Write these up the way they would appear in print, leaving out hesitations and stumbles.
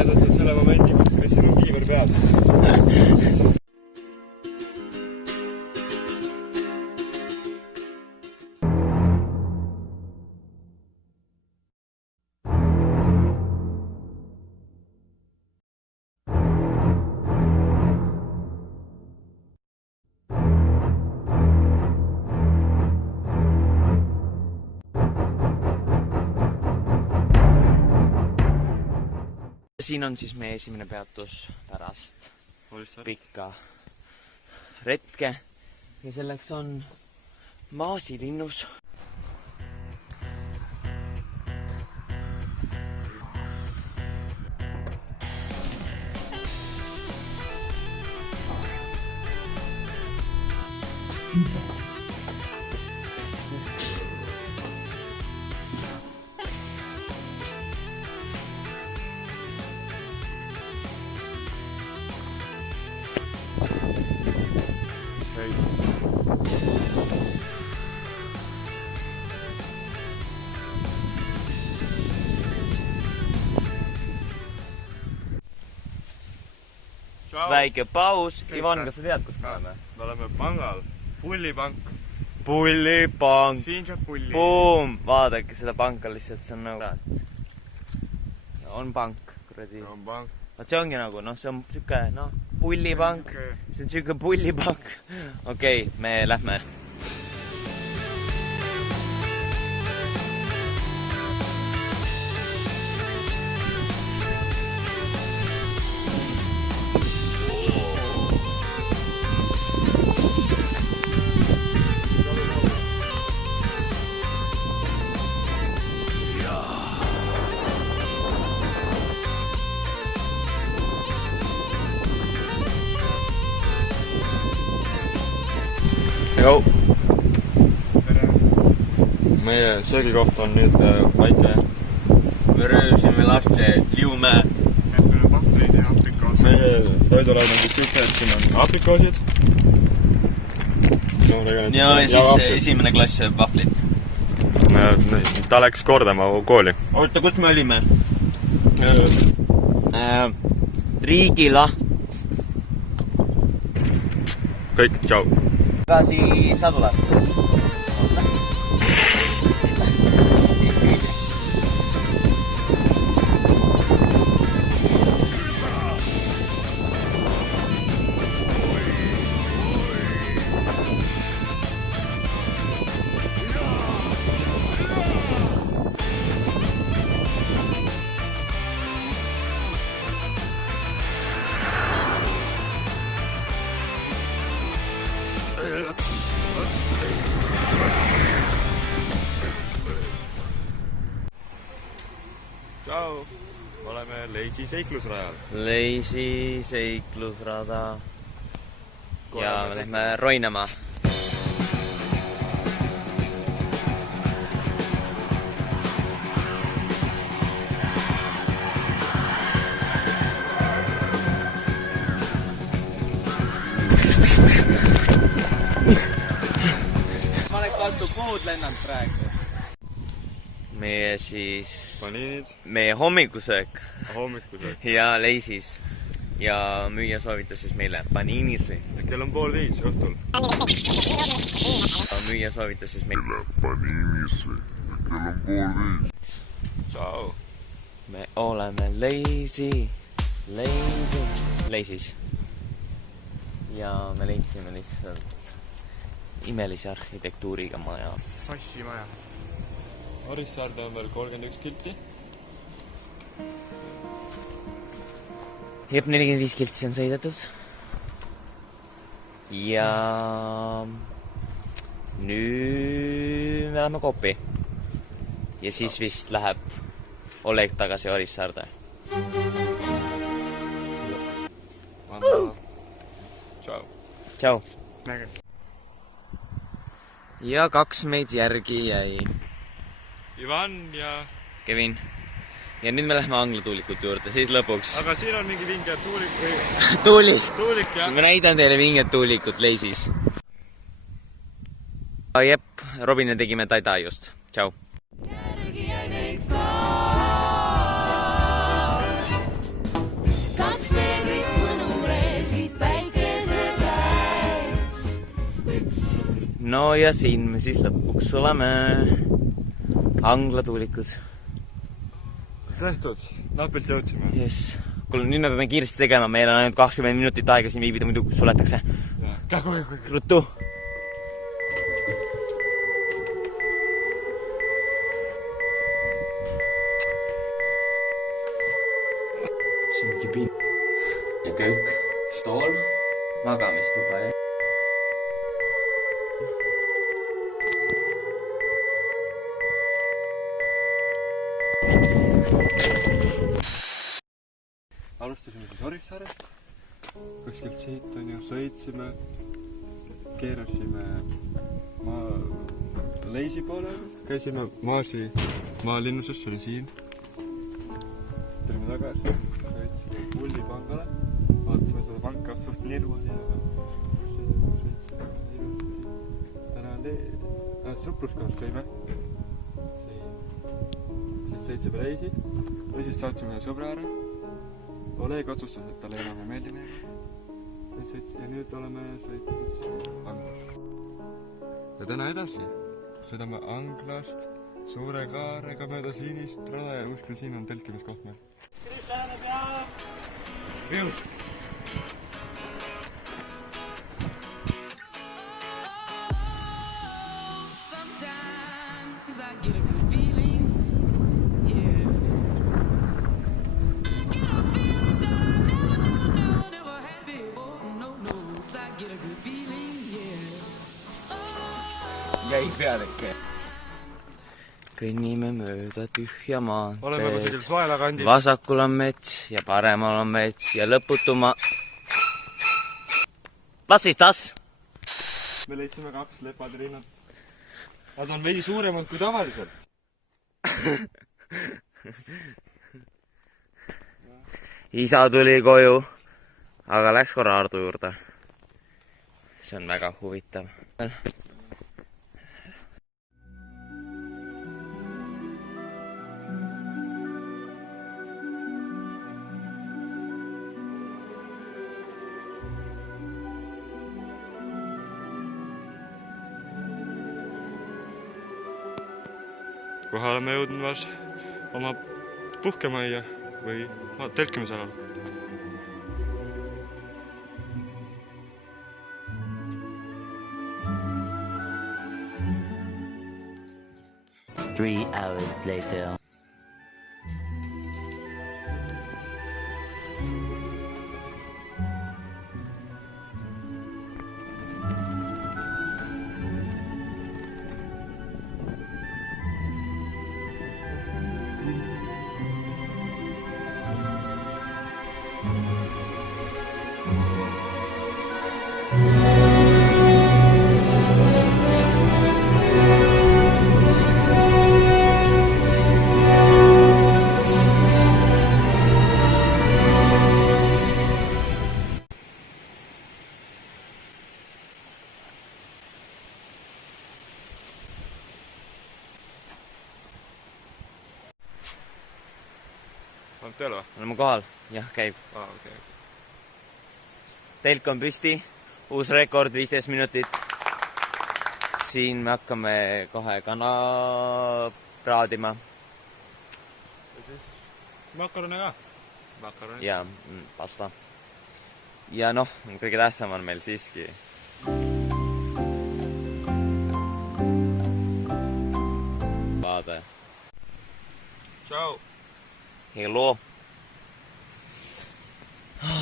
mäletad selle momendi, kus Kristil on kiiver peal. Siin on siis meie esimene peatus pärast pikka retke ja selleks on Maasilinnus. Väike paus. Ivan, kas sa tead, kus me oleme? Me oleme pangal. Pullipank. Pullipank. Siin saab pulli. Boom! Vaadake seda panka lihtsalt, see on nagu... On pank, kuradi. On pank. See ongi nagu, noh, see on süke, noh, pullipank. See on süke pullipank. Okei, me lähme. Joo. Meie söögikoht on nüüd väike. Me röösime laste Liumäe. Meil on vahvleid ja aprikoosid. Meie toidulaud on siis siuke, et siin on aprikoosid. Ja siis esimene klass sööb vahvlit. Ta läks kordama kooli. Oota, kust me olime? Riigila. Kõik, tšau. Tagasi Sadulasse. Tšau! Oleme Leisi seiklusrajal. Leisi seiklusrada. Ja me lähme roinama. Ma olen kantu puud lennanud praegu. Meie siis... Paniinid. Meie hommikusöök. Hommikusöök. Ja Leisis. Ja müüja soovitas siis meile paniinisõi. Kell on 4:30 õhtul. Müüja soovitas siis meile paniinisõi. Kell on 4:30. Tšau. Me oleme Leisis. Ja me leidsime lihtsalt imelise arhitektuuriga maja. Sassi maja. Orissaarde on veel 31 kilti. Jep, 45 kilti on sõidetud. Ja nüüd me läheme Koppi. Ja siis vist läheb Oleg tagasi Orissaarde. Tšau. Tšau. Nägemist. Ja 2 meid järgi jäi. Ivan ja... Kevin. Ja nüüd me lähme Anglatuulikut juurde, siis lõpuks. Aga siin on mingi vinge tuulik või... Tuulik, jah. Ma näidan teile vinget tuulikut Leisis. Jep, Robin ja tegime taida just. Tšau. No ja siin me siis lõpuks oleme. Anglatuulikud. Tehtud, napilt jõudsime. Yes. Kuule, nüüd me peame kiiresti tegema, meil on ainult 20 minutit aega siin viibida, muidu suletakse. Kägu. Ruttu! See on kibi. Ja kõik. Stool. Magamistuba, jah. Alustasime siis Orissaarest. Kuskilt siit on ju sõitsime. Keerasime Leisi poole. Käisime Maasi maalinnuses, see oli siin. Tulime tagasi. Sõitsime Pullipangale. Vaatasime seda panka suht nirval ja sõitsime ilusti. Täna on supluskoos sõime. Siis sõitsime Leisi. Või siis saatsime ühe sõbra ära. Oleg otsustas, et talle enam ei meeldi meiega. Ja nüüd oleme sõitmas Anglas. Ja täna edasi. Sõidame Anglast suure kaarega mööda sinist rada ja kuskil siin on telkimiskoht meil. Vius! Jäi pealeke. Kõnnime mööda tühja maanteed. Oleme kusagil Soela kandis. Vasakul on mets ja paremal on mets ja lõputuma... Was ist das? Me leidsime 2 lepadirinad. Nad on veidi suuremad kui tavaliselt. Isa tuli koju, aga läks korra Ardu juurde. See on väga huvitav. Kohe oleme jõudmas oma puhkemajja või telkimisalal. Three hours later. On teil või? Oleme kohal. Jah, käib. Okay. Telk on püsti. Uus rekord, 15 minutit. Siin me hakkame kohe kana praadima. Ja siis makarone ka. Makarone. Ja pasta. Ja noh, kõige tähtsam on meil siiski. Vaade. Tšau! Hello!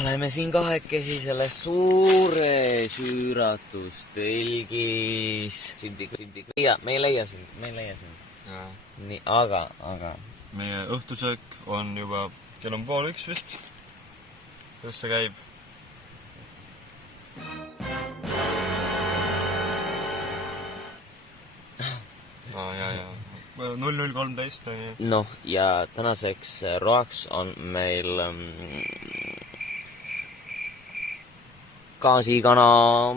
Oleme siin kahekesi selles suure süüratustelgis. Me ei leia sind. Jaa. Nii, aga. Meie õhtusöök on juba kell on 12:30 vist. Kuidas see käib? Jaa. 00:13 on ju. Noh, ja tänaseks roaks on meil gaasikana,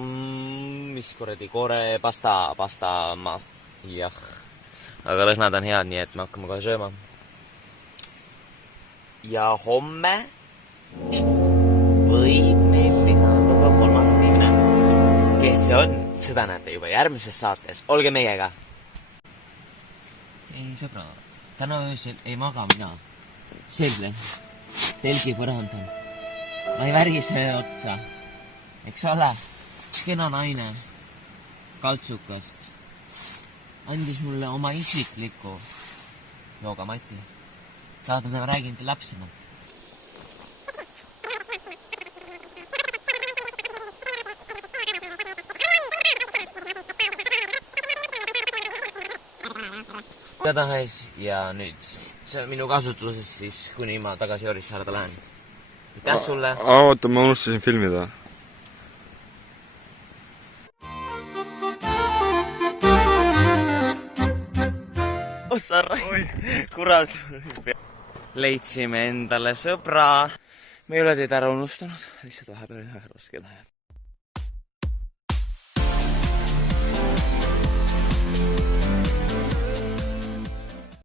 mis kuradi kore, pasta, jah. Aga lõhnad on head, nii et me hakkame kohe sööma. Ja homme võib meil lisanduda 3. inimene, kes see on, seda näete juba järgmises saates. Olge meiega! Ei sõbrad, täna öösel ei maga mina. Selge, telgi põrandal. Ma ei värise otsa. Eks ole, kena naine Kaltsukast andis mulle oma isikliku joogamati. Saad, ma räägin teile täpsemalt. Igatahes ja nüüd see on minu kasutuses siis, kuni ma tagasi Orissaarde lähen. Aitäh sulle! Oota, ma unustasin filmida. Ossa rai! Kurat! Leidsime endale sõbra. Me ei ole teid ära unustanud. Lihtsalt vahepeal väga raske läheb.